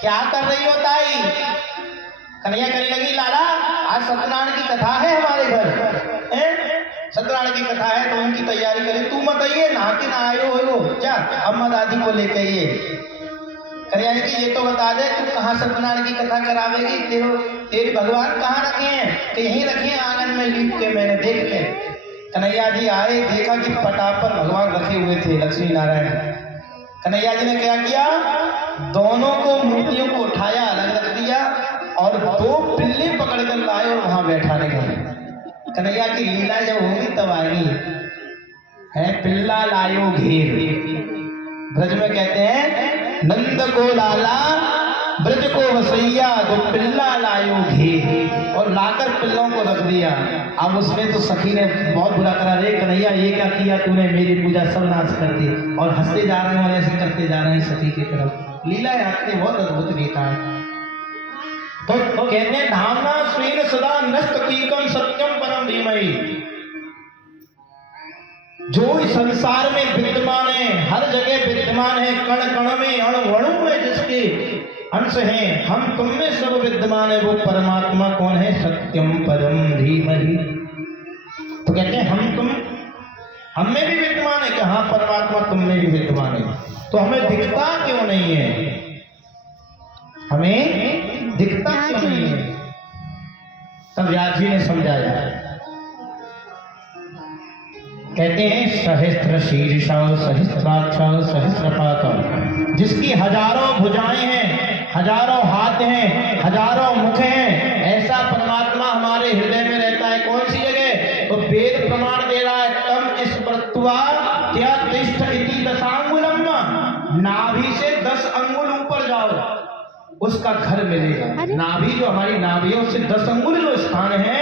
क्या कर रही हो ताई? कन्हैया कहने लगी लाला आज सत्यनारायण की कथा है हमारे घर, सत्यनारायण की कथा है तो उनकी तैयारी करें। तू मत आइए, नहा के ना आयो हो जा अम्मा दादी को लेके आइए। कन्हैया जी ये तो बता दे तू कहाँ सत्यनारायण की कथा करावेगी? तेरे भगवान कहाँ रखे हैं? कि यहीं रखे हैं आंगन में लीप के, मैंने देख ले। कन्हैया जी आए, देखा कि पटाप पर भगवान रखे हुए थे लक्ष्मी नारायण। कन्हैया जी ने क्या किया, दोनों को मूर्तियों को उठाया, अलग रख दिया और दो पिल्ले पकड़ कर लाए और वहां बैठाने गए। कन्हैया की लीला जब होगी तब आएगी। है पिल्ला लायो घेर, ब्रज में कहते हैं नंद को लाला ब्रज को वसैया, तो पिल्ला लायो घेर, और लाकर पिल्लों को रख दिया। अब उसमें तो सखी ने बहुत बुरा करा, रे कन्हैया ये क्या किया तूने, मेरी पूजा सब नाश कर दी। और हंसते जा रहे हैं और ऐसे करते जा रहे हैं सखी की तरफ। लीला है आपके बहुत अद्भुत गीता है। तो कहते हैं धामना स्वीन सदा नष्ट कीकम सत्यम परम धीमहि, जो इस संसार में विद्यमान है, हर जगह विद्यमान है, कण कण में अणु में जिसके अंश हैं, हम तुम में सब विद्यमान है, वो परमात्मा कौन है? सत्यम परम धीमहि। तो कहते हैं हम में भी विद्यमान है कि हाँ परमात्मा तुम में भी विद्यमान है, तो हमें दिखता क्यों नहीं है? हमें दिखता क्यों नहीं है? तब व्यास जी ने समझाया, कहते हैं सहस्त्र शीर्ष सहस्त्राक्ष सहस्त्रपात, जिसकी हजारों भुजाएं हैं, हजारों हाथ हैं, हजारों मुख हैं, ऐसा परमात्मा हमारे हृदय में रहता है। कौन सी जगह? तो वेद प्रमाण दे रहा है, तम स्मृत्वा क्या तिष्ठ इति दशांगुलम, नाभि से 10 अंगुल ऊपर जाओ उसका घर मिलेगा। नाभि जो हमारी नाभि है उससे 10 अंगुल जो स्थान है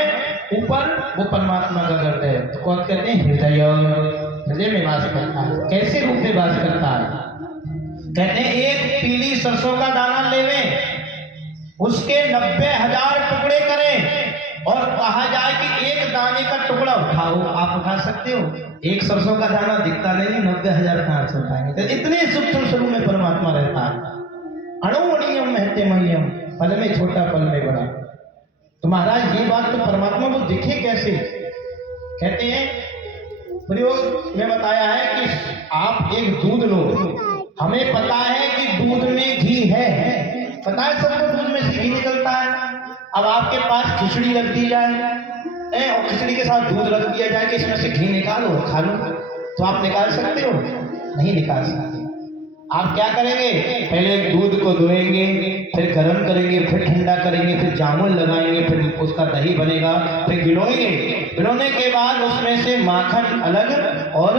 ऊपर, वो परमात्मा का घर है। तो कौन कहते हैं? हृदय में वास करता है। कैसे रूप में वास करता है? कहते हैं एक पीली सरसों का दाना लेवें, उसके 90,000 टुकड़े करें और कहा जाए कि एक दाने का टुकड़ा उठाओ। आप उठा सकते हो? एक सरसों का दाना दिखता नहीं, 90,000 कहां से उठाएंगे? तो इतने सूक्ष्म स्वरूप में परमात्मा रहता है। अणुमणियम महते मह्यम, पल में छोटा पल में बड़ा। तो महाराज ये बात तो परमात्मा को दिखे कैसे? कहते हैं प्रयोग में बताया है कि आप एक दूध लो, हमें पता है कि दूध में घी है, पता है सबको दूध में से घी निकलता है। अब आपके पास खिचड़ी रख दी जाए और खिचड़ी के साथ दूध रख दिया जाए कि इसमें से घी निकालो खा लो, तो आप निकाल सकते हो? नहीं निकाल सकते। आप क्या करेंगे? पहले दूध को धोएंगे, फिर गर्म करेंगे, फिर ठंडा करेंगे, फिर जामुन लगाएंगे, फिर उसका दही बनेगा, फिर गिलोएंगे। गिलोने के बाद उसमें से माखन अलग और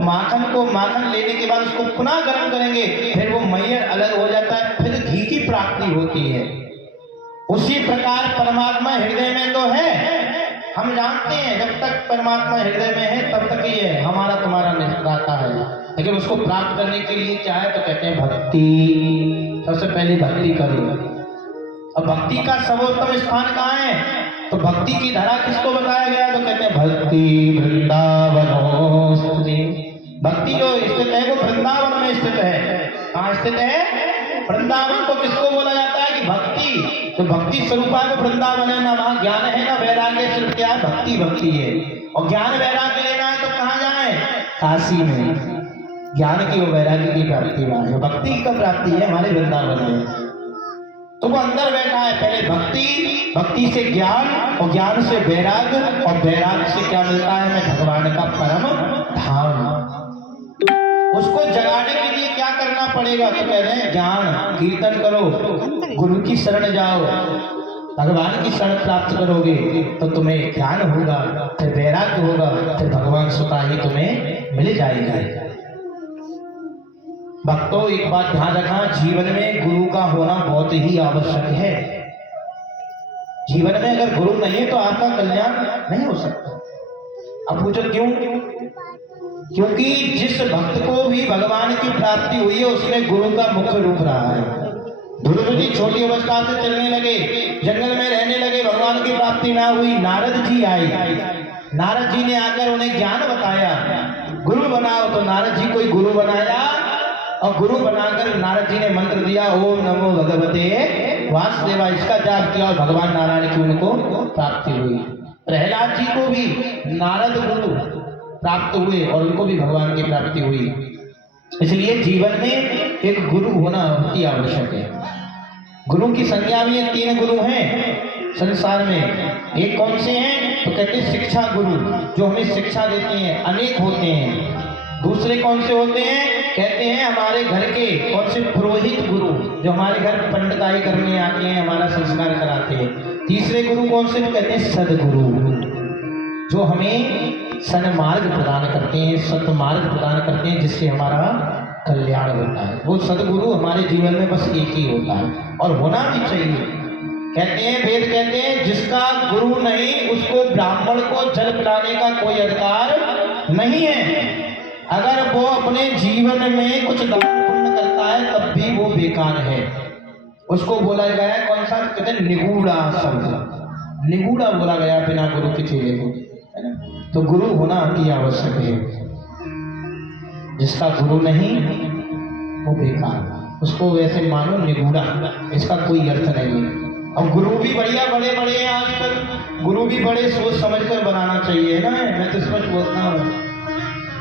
माखन लेने के बाद उसको पुनः गर्म करेंगे, फिर वो मैयर अलग हो जाता है, फिर घी की प्राप्ति होती है। उसी प्रकार परमात्मा हृदय में तो है, हम जानते हैं जब तक परमात्मा हृदय में है तब तक ही है, हमारा तुम्हारा निष्ठाता है। लेकिन उसको प्राप्त करने के लिए क्या है? तो कहते हैं भक्ति। सबसे पहले भक्ति करो। अब भक्ति का सर्वोत्तम स्थान कहाँ है? तो भक्ति की धारा किसको बताया गया? तो कहते हैं भक्ति वृंदावनो स्थिति। भक्ति जो स्थित है वो वृंदावन में स्थित है। कहाँ स्थित है? वृंदावन को किसको बोला जाता है कि भक्ति? तो भक्ति स्वरूपा को वृंदावन है, ना वहाँ ज्ञान है ना वैराग्य, सिर्फ क्या है? भक्ति है। और ज्ञान वैराग्य लेना है तो कहाँ जाए? काशी में। ज्ञान की और वैराग्य की प्राप्ति वहां है, भक्ति की प्राप्ति है हमारे वृंदावन में। तो वो अंदर बैठा है। पहले भक्ति, भक्ति से ज्ञान और ज्ञान से वैराग्य और वैराग्य से क्या मिलता है? हमें भगवान का परम धाम। उसको जगाने के लिए क्या करना पड़ेगा? तो कह रहे हैं ज्ञान कीर्तन करो, गुरु की शरण जाओ, भगवान की शरण प्राप्त करोगे तो तुम्हें ज्ञान होगा, फिर वैराग्य होगा, फिर भगवान स्वतः ही तुम्हें मिल जाएगा। भक्तों एक बात ध्यान रखना, जीवन में गुरु का होना बहुत ही आवश्यक है। जीवन में अगर गुरु नहीं है तो आपका कल्याण नहीं हो सकता। अब पूछो क्यों? क्योंकि जिस भक्त को भी भगवान की प्राप्ति हुई है उसमें गुरु का मुख्य रूप रहा है। ध्रुव जी छोटी अवस्था से चलने लगे, जंगल में रहने लगे, भगवान की प्राप्ति ना हुई, नारद जी आए। नारद जी ने आकर उन्हें ज्ञान बताया, गुरु बनाओ। तो नारद जी को गुरु बनाया और गुरु बनाकर नारद जी ने मंत्र दिया, ओम नमो भगवते वासुदेवा, इसका जाप किया और भगवान नारायण की उनको प्राप्ति हुई। प्रहलाद जी को भी नारद गुरु प्राप्त हुए और उनको भी भगवान की प्राप्ति हुई। इसलिए जीवन में एक गुरु होना अति आवश्यक है। गुरु की संज्ञा में ये 3 गुरु हैं संसार में। एक कौन से हैं तो कहते हैं शिक्षा गुरु, जो हमें शिक्षा देते हैं, अनेक होते हैं। दूसरे कौन से होते हैं, कहते हैं हमारे घर के कौन से पुरोहित गुरु, जो हमारे घर पंडिताई करने आते हैं, हमारा संस्कार कराते हैं। तीसरे गुरु कौन से, तो कहते हैं सदगुरु, जो हमें सन्मार्ग प्रदान करते हैं, सत्मार्ग प्रदान करते हैं, जिससे हमारा कल्याण होता है। वो सदगुरु हमारे जीवन में बस एक ही होता है और होना भी चाहिए। कहते हैं, वेद कहते हैं, जिसका गुरु नहीं उसको ब्राह्मण को जल पिलाने का कोई अधिकार नहीं है। अगर वो अपने जीवन में कुछ दान पुण्य करता है तब भी वो बेकार है। उसको बोला गया है कौन सा, कहते हैं निगूढ़ा शब्द, निगूढ़ा बोला गया बिना गुरु के चेले को, है ना। तो गुरु होना अति आवश्यक है। जिसका गुरु नहीं वो बेकार, उसको वैसे मानो निगूढ़ा, इसका कोई अर्थ नहीं है। और गुरु भी बढ़िया बड़े बड़े हैं आजकल, गुरु भी बड़े सोच समझ कर बनाना चाहिए ना। मैं तो सच बोलता हूँ।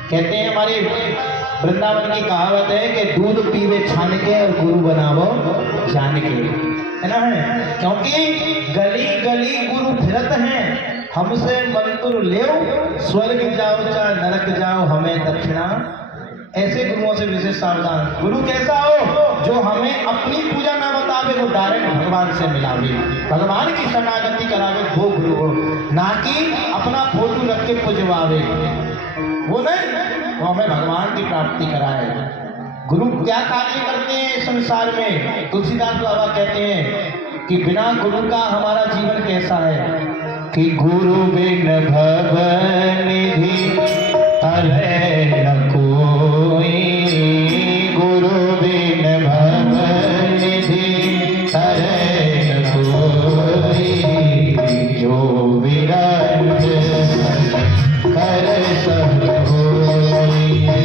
कहते हैं हमारे वृंदावन की कहावत है कि दूध पीवे छान के और गुरु बनावो जान के, है ना। है क्योंकि गली गली गुरु फिरत हैं, हमसे मंत्र लेओ स्वर्ग जाओ चाहे नरक जाओ हमें दक्षिणा। ऐसे गुरुओं से विशेष सावधान। गुरु कैसा हो, जो हमें अपनी पूजा ना बतावे, वो डायरेक्ट भगवान से मिलावे, भगवान की शरणागति करावे, वो गुरु हो। ना कि अपना फोटो रख के पुजवावे, वो नहीं, वो हमें भगवान की प्राप्ति कराए। गुरु क्या कार्य करते हैं संसार में, तुलसीदास बाबा कहते हैं कि बिना गुरु का हमारा जीवन कैसा है, कि गुरु बिन भव निधि हरे न कोई, गुरु बिन भव निधि हरे न कोई, जो विरंज कर सब होई, जो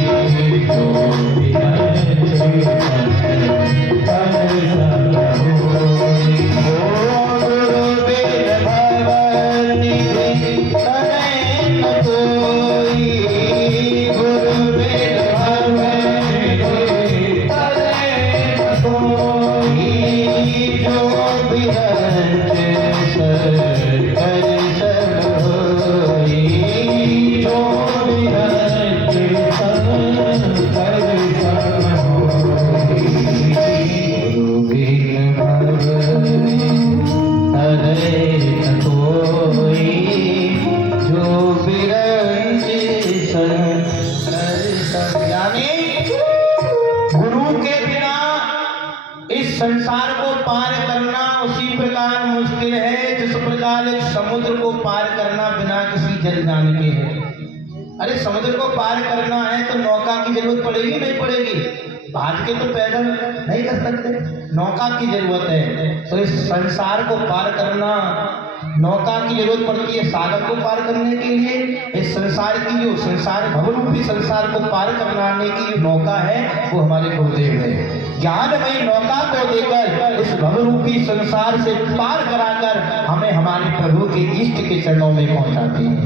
विरंज कर सब होई। गुरु बिन भव निधि हरे न कोई, गुरु बिन भव निधि हरे न कोई, जो विरंज कर सब होई, जो विरंज कर सब होई। गुरु बिन भव हरे न कोई, जो विरंज कर सब। यानी गुरु के बिना इस संसार को पार करना उसी प्रकार मुश्किल है जिस प्रकार एक समुद्र को पार करना बिना किसी जलयान के है। अरे समुद्र को पार करना है तो नौका की जरूरत पड़ेगी नहीं पड़ेगी, भाग के तो पैदल नहीं कर सकते, नौका की जरूरत है। तो इस संसार को पार करना नौका की जरूरत पड़ती है। सागर को पार करने के लिए इस संसार की जो संसार भवरूपी संसार को पार करने की जो नौका है वो हमारे गुरुदेव है। ज्ञानमयी नौका को देकर इस भवरूपी संसार से पार कराकर हमें हमारे प्रभु के इष्ट के चरणों में पहुंचाते हैं।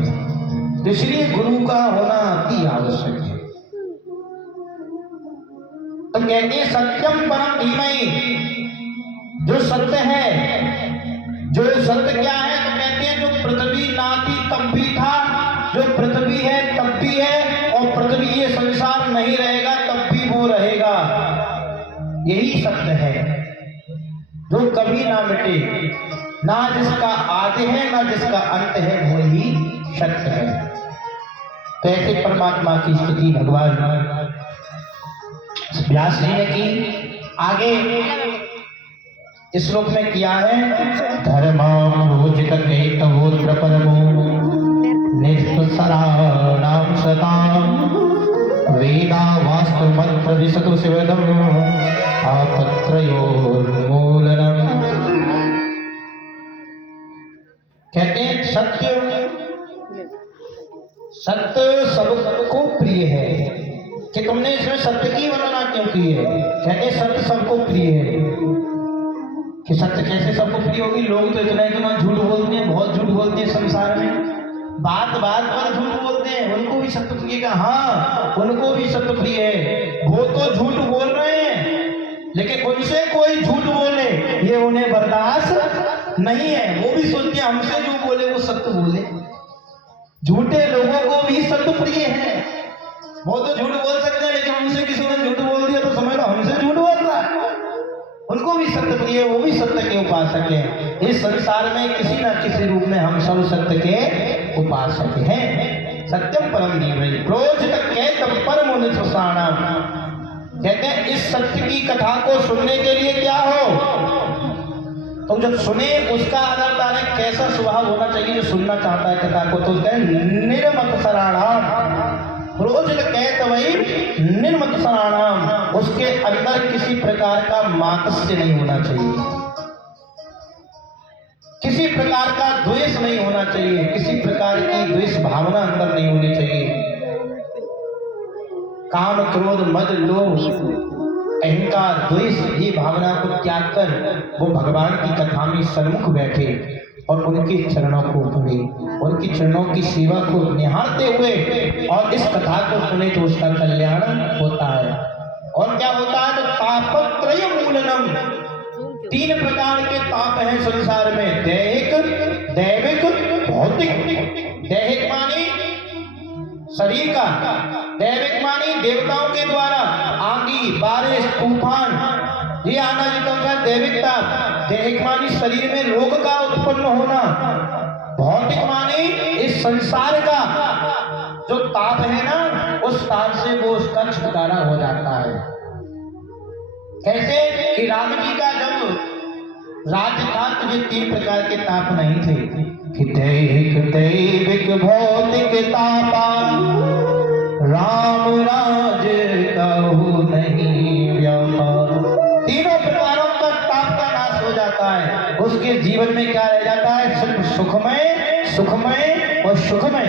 तो इसलिए गुरु का होना अति आवश्यक है। तो कहते हैं सत्यम परम धीमहि, जो सत्य है, जो सत्य क्या है तो कहते हैं जो पृथ्वी ना थी तब भी था, जो पृथ्वी है तब भी है, और पृथ्वी ये संसार नहीं रहेगा तब भी वो रहेगा। यही सत्य है जो कभी ना मिटे, ना जिसका आदि है ना जिसका अंत है, वही सत्य है। तो ऐसे परमात्मा की स्तुति भगवान व्यास जी ने की। आगे इस श्लोक में किया है, धर्मामोचित केतवोत्र परमो निष्ठुसराणां सतां, वेदा वास्तु मंत्र विशतु शिवदम आपत्रयोर्मूलनम्। कहते हैं सत्य सबको प्रिय है। कि तुमने इसमें सत्य की वर्णना क्यों की है? कहते सत्य सबको प्रिय है। कि सत्य कैसे सबको प्रिय होगी? लोग तो इतना झूठ बोलते हैं, बहुत झूठ बोलते हैं संसार में, बात बात पर झूठ बोलते हैं। उनको भी सत्य प्रिय का, हाँ उनको भी सत्य प्रिय है। वो तो झूठ बोल रहे हैं, लेकिन उनसे कोई झूठ बोले ये उन्हें बर्दाश्त नहीं है। वो भी सोचते हैं हमसे जो बोले वो सत्य बोले। झूठे लोगों को भी सत्य प्रिय है। वो तो झूठ बोल सकते हैं, लेकिन हमसे किसी ने झूठ बोल दिया तो समझ लो हमसे झूठ बोल रहा है। उनको भी सत्य प्रिय, वो भी सत्य के उपासक हैं। इस संसार में किसी न किसी रूप में हम सब सत्य के उपासक हैं। सत्यम परम धीमहि प्रोचित कैतम परम निष्ठानाम। कहते हैं इस सत्य की कथा को सुनने के लिए क्या हो, तो जब सुने उसका आदर डाले कैसा स्वभाव होना चाहिए जो सुनना चाहता है कथा को, तो निर्मत सराणाम रोज कहतवई निर्मत सराणाम। उसके अंदर किसी प्रकार का मात्सर्य नहीं होना चाहिए, किसी प्रकार का द्वेष नहीं होना चाहिए, किसी प्रकार की द्वेष भावना अंदर नहीं होनी चाहिए। काम क्रोध मद लोभ अहंकार द्वेष ये भावना को त्याग कर वो भगवान की कथा में सन्मुख बैठे और उनके चरणों को पढ़े, उनकी चरणों की सेवा को निहारते हुए और इस कथा को सुने तो उसका कल्याण होता है। और क्या होता है? तो तापत्रय मूलनम, 3 प्रकार के ताप हैं संसार में, दैहिक दैविक भौतिक। दैहिक माने शरीर का, दैविक मानी देवताओं के द्वारा आंधी बारिश तूफान ये आना जितना दैविक ताप। दैहिक मानी शरीर में रोग का उत्पन्न होना। भौतिक मानी इस संसार का जो ताप है ना, उस ताप से वो उसका छुटकारा हो जाता है। कैसे कि राम जी का जब राज्य था तो ये 3 प्रकार के ताप नहीं थे कि दैहिक दैविक भौतिक तापा राम राज कहु नहीं व्यापार। तीनों प्रकारों का ताप का नाश हो जाता है। उसके जीवन में क्या रह जाता है? सिर्फ सुखमय सुखमय और सुखमय।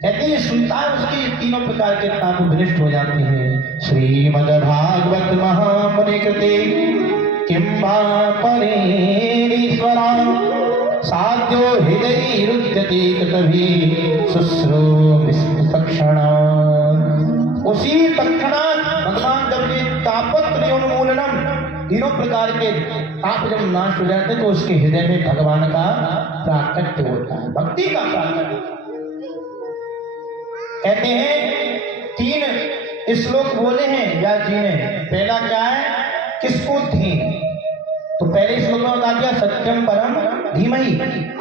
कहते हैं सुनता है उसके तीनों प्रकार के ताप विनष्ट हो जाते हैं। श्रीमद् भागवत महामुनि कृते किंबा परेश्वरा साध्यो हृदय रुद्यते कतभी शुश्रूषि तक्षणा। उसी तक्षणात् भगवान जब ये तापत्रयोन्मूलनम 3 प्रकार के ताप जब नाश हो जाते तो उसके हृदय में भगवान का प्राकट्य होता है, भक्ति का प्राकट्य। कहते हैं 3 श्लोक बोले हैं व्यास जी ने। पहला क्या है? किसको धी? तो पहले श्लोक में बता दिया सत्यम परम धीमहि,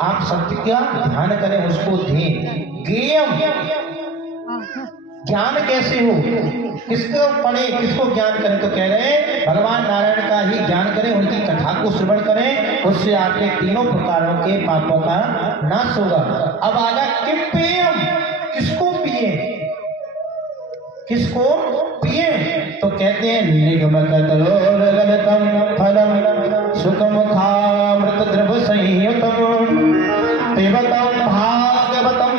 आप सत्य का ध्यान करें, उसको धी। ज्ञेयम ज्ञान कैसे हो, किसको पढ़े, किसको ज्ञान करें? तो कह रहे हैं भगवान नारायण का ही ज्ञान करें, उनकी कथा को श्रवण करें, उससे आपके 3 प्रकारों के पापों का नाश होगा। अब आगा किम पेयम, किसको पिए, किसको पिए? तो कहते हैं निगम कतलोलगलतम फलम सुखमुखामृत द्रव संयुतम पिबतम भागवतम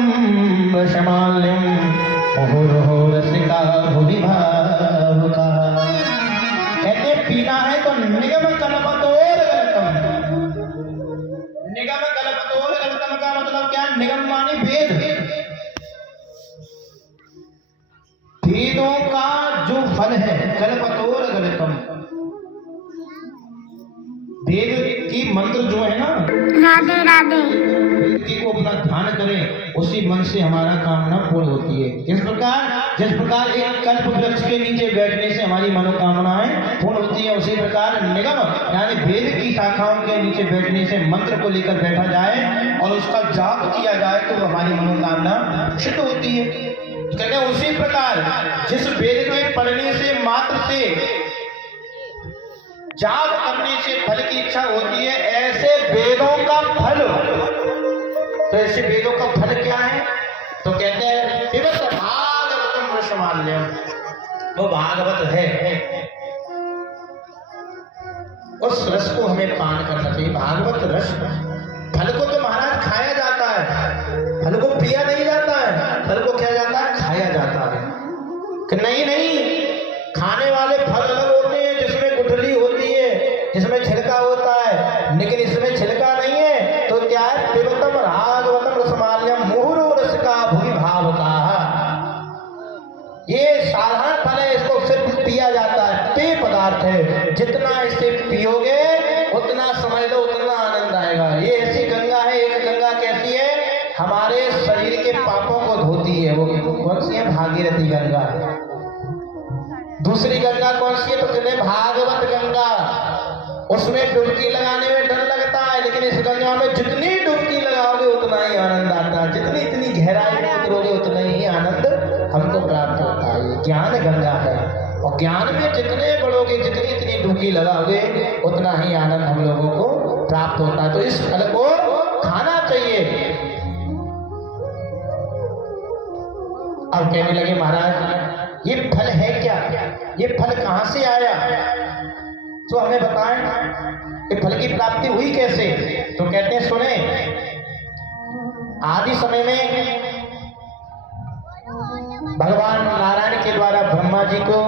रसमाल्यम मुहुर्हो रसिका भुवि भावुका। कहते पीना है तो निगम कल्पतोलगलतम। निगम कल्पतोलगलतम का मतलब क्या? निगम मानी वेद, वेदों का जो फल है कल्पतोलगलतम। वेद की मंत्र जो है ना, राधे राधे, वेद को अपना ध्यान करें, उसी मन से हमारा कामना पूर्ण होती है। जिस प्रकार एक कल्प वृक्ष के नीचे बैठने से हमारी मनोकामनाएं पूर्ण होती है, उसी प्रकार निगम यानी वेद की शाखाओं के नीचे बैठने से मंत्र को लेकर बैठा जाए और उसका जाप किया जाए तो हमारी मनोकामना सिद्ध होती है। कहते हैं उसी प्रकार जिस वेद के पढ़ने से मात्र से जाप करने से फल की इच्छा होती है, ऐसे वेदों का फल। तो ऐसे वेदों का फल क्या है? तो कहते हैं पिबत भागवतम रसमाल्यम, वो भागवत है, उस रस को हमें पान करना चाहिए। भागवत रस, फल को तो महाराज खाया जाता है, फल को पिया नहीं जाता है, फल को क्या जाता है? खाया जाता है। कि नहीं, खाने इसमें छिलका होता है, लेकिन इसमें छिलका नहीं है। तो क्या है? पिबतम रागवतम रसमाल्यम मुहुरु रसिका भूमि भाव का। ये साधारण फल है, इसको सिर्फ पिया जाता है, पेय पदार्थ है। जितना इसे पियोगे उतना समझ लो उतना आनंद आएगा। ये ऐसी गंगा है, एक गंगा कैसी है? हमारे शरीर के पापों को धोती है। वो कौन सी है? भागीरथी गंगा। दूसरी गंगा कौन सी है? तो कहते भागवत गंगा। उसमें डुबकी लगाने में डर लगता है, लेकिन इस गंगा में जितनी डुबकी लगाओगे उतना ही आनंद आता है। जितनी इतनी गहराई में उतरोगे उतना ही आनंद हमको प्राप्त होता है। ये ज्ञान गंगा है, और ज्ञान में जितने बढ़ोगे, जितनी इतनी डुबकी लगाओगे उतना ही आनंद हम लोगों को प्राप्त होता है। तो इस फल को खाना चाहिए। अब कहने लगे महाराज ये फल है क्या? ये फल कहां से आया? तो हमें बताएं ये फल की प्राप्ति हुई कैसे? तो कहते हैं सुने, आदि समय में भगवान नारायण के द्वारा ब्रह्मा जी को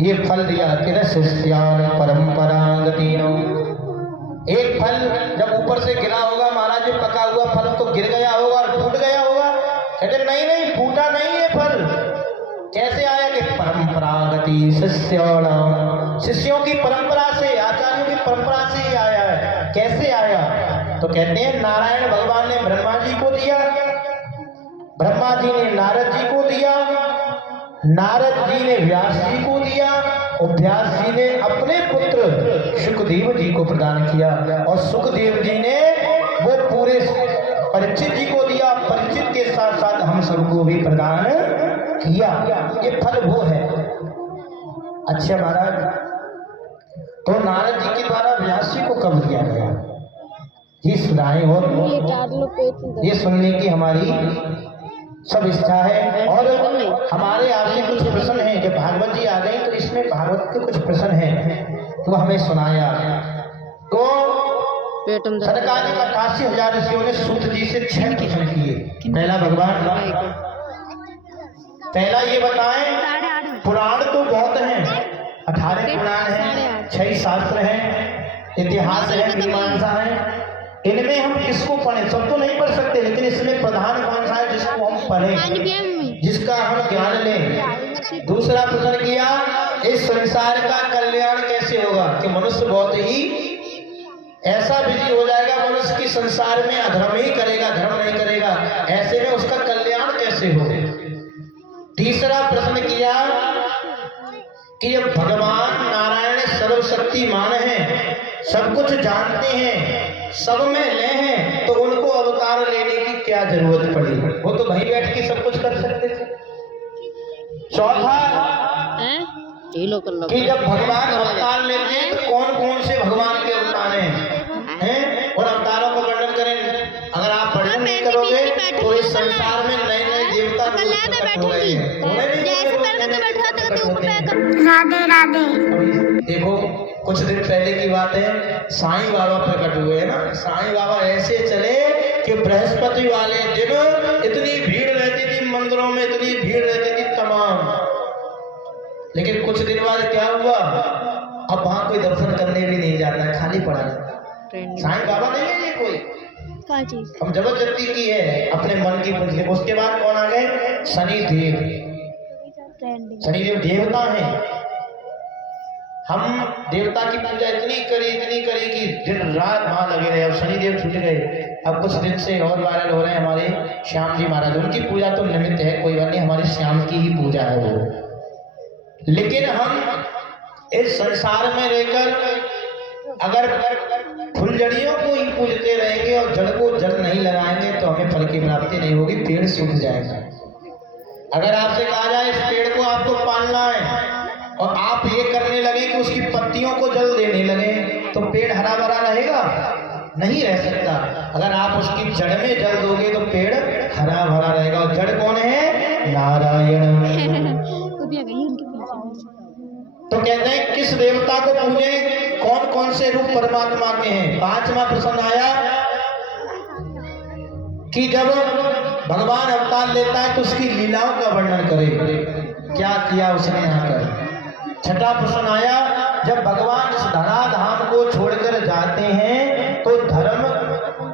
ये फल दिया कि शिष्यान परंपरागतिनो। एक फल जब ऊपर से गिरा होगा महाराज, पका हुआ फल तो गिर गया होगा और फूट गया होगा। कहते नहीं नहीं, फूटा नहीं है फल। कैसे आया? कि परंपरागति शिष्याणाम, शिष्यों की परंपरा से, आचार्यों की परंपरा से ही आया है। कैसे आया? तो कहते हैं नारायण भगवान ने ब्रह्मा जी को दिया, ब्रह्मा जी ने नारद जी को दिया, नारद जी ने व्यास जी को दिया, और व्यास जी ने अपने पुत्र सुखदेव जी को प्रदान किया, और सुखदेव जी ने वो पूरे परीक्षित जी को दिया। परीक्षित के साथ साथ हम सबको भी प्रदान किया। ये फल वो है। अच्छा महाराज, तो नारद जी के द्वारा व्यास जी को कब दिया गया? ये सुनाए, और ये सुनने की हमारी सब इच्छा है। और हमारे आपसे कुछ प्रश्न हैं। जब भागवत जी आ गई तो इसमें भागवत के कुछ प्रश्न हैं तो हमें सुनाया। तो सरकार ने 88,000 ऋषियों ने सूत जी से 6 प्रश्न किए। पहला भगवान, पहला ये बताएं, पुराण तो बहुत हैं, 18 पुराण हैं, 6 शास्त्र हैं, इतिहास है, मीमांसा है। इनमें हम किसको पढ़ें? सब तो नहीं पढ़ सकते, लेकिन इसमें प्रधान कौन सा है जिसको हम पढ़ें, जिसका हम ज्ञान लें? दूसरा प्रश्न किया, इस संसार का कल्याण कैसे होगा? कि मनुष्य बहुत ही ऐसा बिजी हो जाएगा मनुष्य की संसार में अधर्म ही करेगा, धर्म नहीं करेगा। ऐसे में उसका कल्याण कैसे हो? तीसरा प्रश्न किया कि जब भगवान नारायण सर्वशक्तिमान हैं, सब कुछ जानते हैं, सब में ले हैं, तो उनको अवतार लेने की क्या जरूरत पड़ी? वो तो वहीं बैठ के सब कुछ कर सकते थे। चौथा कि जब भगवान अवतार लेते हैं तो कौन कौन से भगवान के अवतार हैं, और अवतारों का वर्णन करें। अगर आप वर्णन नहीं करोगे तो इस संसार में नए नए देवता प्रकट हो रहे हैं। राधे राधे। देखो कुछ दिन पहले की बात है, साईं बाबा प्रकट हुए हैं ना। साईं बाबा ऐसे चले कि बृहस्पति वाले दिन इतनी भीड़ रहती थी मंदिरों में, इतनी भीड़ रहती थी तमाम। लेकिन कुछ दिन बाद क्या हुआ? अब वहां कोई दर्शन करने भी नहीं जाता, खाली पड़ा रहता। साईं बाबा नहीं है ये कोई, हम जबरदस्ती की है अपने मन की पूछ के। उसके बाद कौन आ गए? शनिदेव। शनिदेव देवता हैं। हम देवता की पूजा इतनी करी कि दिन रात वहां लगे रहे। अब शनिदेव छूट गए। अब कुछ दिन से और वायरल हो रहे हैं हमारे श्याम जी महाराज। उनकी पूजा तो निमित्त है, कोई बात नहीं, हमारे श्याम की ही पूजा है वो। लेकिन हम इस संसार में रहकर अगर फुलझड़ियों को ही पूजते रहेंगे और जड़ को जड़ नहीं लगाएंगे तो हमें फल की प्राप्ति नहीं होगी, पेड़ सूख जाएगा। अगर आपसे कहा जाए इस पेड़ को आपको पालना है और आप ये करने लगे कि उसकी पत्तियों को जल देने लगे, तो पेड़ हरा भरा रहेगा? नहीं रह सकता। अगर आप उसकी जड़ में जल दोगे तो पेड़ हरा भरा रहेगा। और जड़ कौन है? नारायण। तो कहते हैं किस देवता को पूजे, कौन कौन से रूप परमात्मा के हैं? 5वां प्रश्न आया कि जब भगवान अवतार लेता है तो उसकी लीलाओं का वर्णन करे, क्या किया उसने यहाँ कर। 6वां प्रश्न आया जब भगवान इस धराधाम को छोड़कर जाते हैं तो धर्म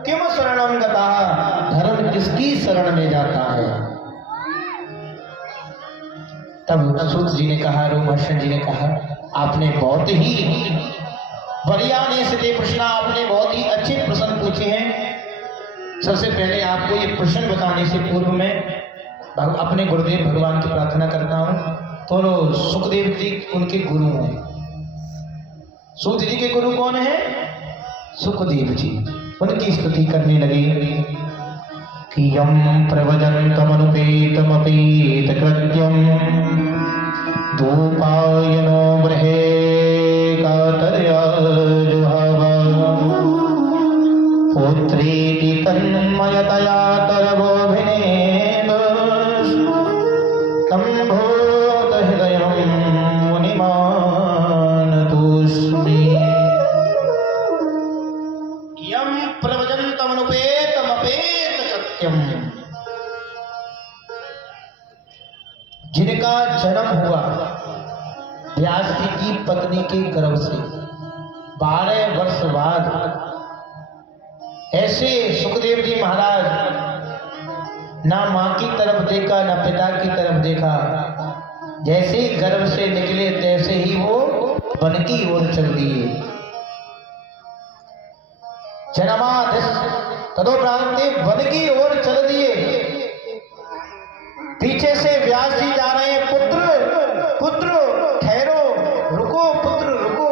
किम शरणम गतः, धर्म किसकी शरण में जाता है। तब सूत जी ने कहा, रोमहर्षण जी ने कहा, आपने बहुत ही बढ़िया ने प्रश्न, आपने बहुत ही अच्छे प्रश्न पूछे हैं। सबसे पहले आपको ये प्रश्न बताने से पूर्व में अपने गुरुदेव भगवान की प्रार्थना करता हूँ। तो सुखदेव जी उनके गुरु हैं। सूत जी के गुरु कौन है? सुखदेव जी। उनकी स्तुति करने लगे कि यम प्रवजन्तमनुपेतमपेत कृत्यम धूपायनो ब्रहे कातर्या जुहावा पुत्रेति तन्मयतया तरगोभिनेद तं भूतहृदयं मुनिमानतोऽस्मि। यं प्रव्रजन्तमनुपेतमपेतकृत्यं, जिनका जन्म हुआ व्यास जी की पत्नी के गर्भ से 12 वर्ष बाद, ऐसे सुखदेव जी महाराज ना मां की तरफ देखा ना पिता की तरफ देखा, जैसे ही गर्भ से निकले तैसे ही वो वन की ओर चल दिए। जन्मादेश तदोपरांते वन की ओर चल दिए। पीछे से व्यास जी जा रहे हैं, पुत्र पुत्र ठहरो, रुको पुत्र रुको।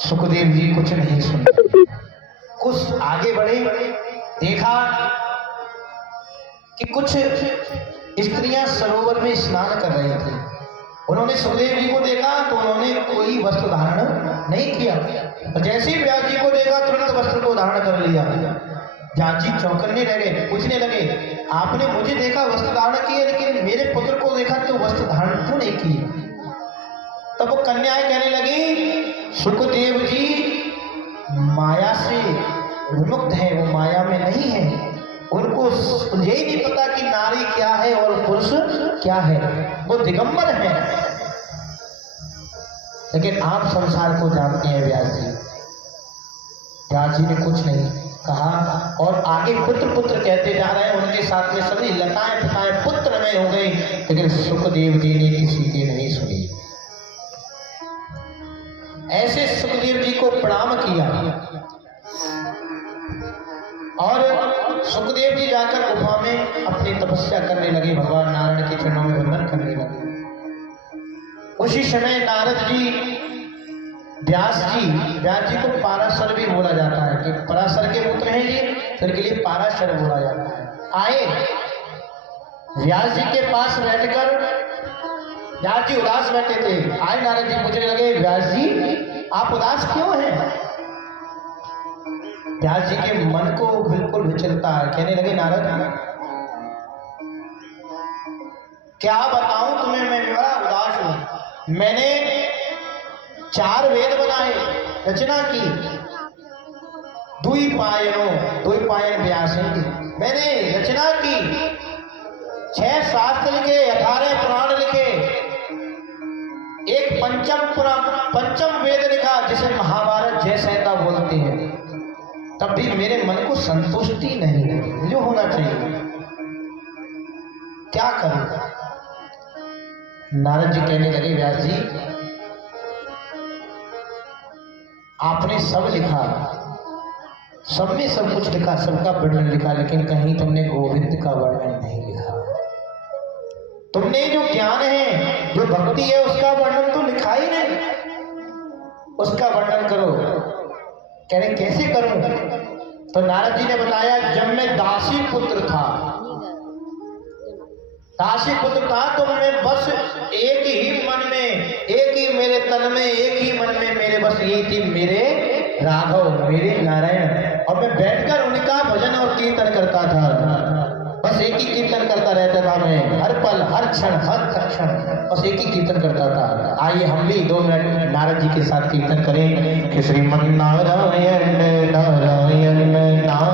सुखदेव जी कुछ नहीं सुने, कुछ आगे बढ़े, देखा कि कुछ स्त्रियां सरोवर में स्नान कर रही थी। उन्होंने सुखदेव जी को देखा तो उन्होंने कोई वस्त्र धारण नहीं किया, और जैसे ही व्यास जी को देखा तुरंत वस्त्र को धारण कर लिया। व्यास जी चौंकने लगे, पूछने लगे, आपने मुझे देखा वस्त्र धारण किए, लेकिन मेरे पुत्र को देखा तो वस्त्र धारण क्यों नहीं किए? तब वो कन्याएं कहने लगी, सुखदेव जी माया से विमुक्त है, वो माया में नहीं है, उनको यही नहीं पता कि नारी क्या है और पुरुष क्या है, वो दिगंबर है। लेकिन आप संसार को जानते हैं व्यास जी। व्यास जी ने कुछ नहीं कहा और आगे पुत्र पुत्र कहते जा रहे हैं। उनके साथ में सभी लताएं पिताएं पुत्र में हो गई, लेकिन सुखदेव जी ने किसी की नहीं सुनी। ऐसे सुखदेव जी को प्रणाम किया और सुखदेव जी जाकर गुफा में अपनी तपस्या करने लगे, भगवान नारायण के चरणों में वंदन करने लगे। उसी समय नारद जी व्यास जी को पाराशर भी बोला जाता है कि पराशर के पुत्र हैं जी, फिर के लिए पाराशर बोला जाता है। आए व्यास जी के पास बैठकर, व्यास जी उदास बैठे थे। आए नारद जी पूछने लगे, व्यास जी आप उदास क्यों हैं? व्यास जी के मन को बिल्कुल विचलता है। कहने लगे, नारद क्या बताऊं तुम्हें, मैं बड़ा उदास हूं। मैंने 4 वेद बनाए, रचना की, द्विपायन व्यास हैं। मैंने रचना की, 6 शास्त्र लिखे, 18 पुराण लिखे, एक पंचम वेद लिखा जिसे महाभारत जय संहिता बोलते हैं। तब भी मेरे मन को संतुष्टि नहीं है, जो होना चाहिए, क्या करूं? नारद जी कहने लगे, व्यास जी आपने सब लिखा, सब में सब कुछ लिखा, सबका वर्णन लिखा, लेकिन कहीं तुमने गोविंद का वर्णन नहीं लिखा। तुमने जो ज्ञान है, जो भक्ति है, उसका वर्णन तो लिखा ही नहीं। उसका वर्णन करो। कह रहे कैसे करूं? तो नारद जी ने बताया, जब मैं दासी पुत्र था तो मैं बस एक ही मन में, एक ही मेरे तन में, एक ही मन में मेरे बस यही थी, मेरे राघव, मेरे नारायण। और मैं बैठकर उनका भजन और कीर्तन करता था, बस एक ही कीर्तन करता रहता था मैं, हर पल हर क्षण हर क्षण बस एक ही कीर्तन करता था। आइए हम भी 2 मिनट नारद जी के साथ कीर्तन करें कि श्रीमन नारायण नारायण नारायण।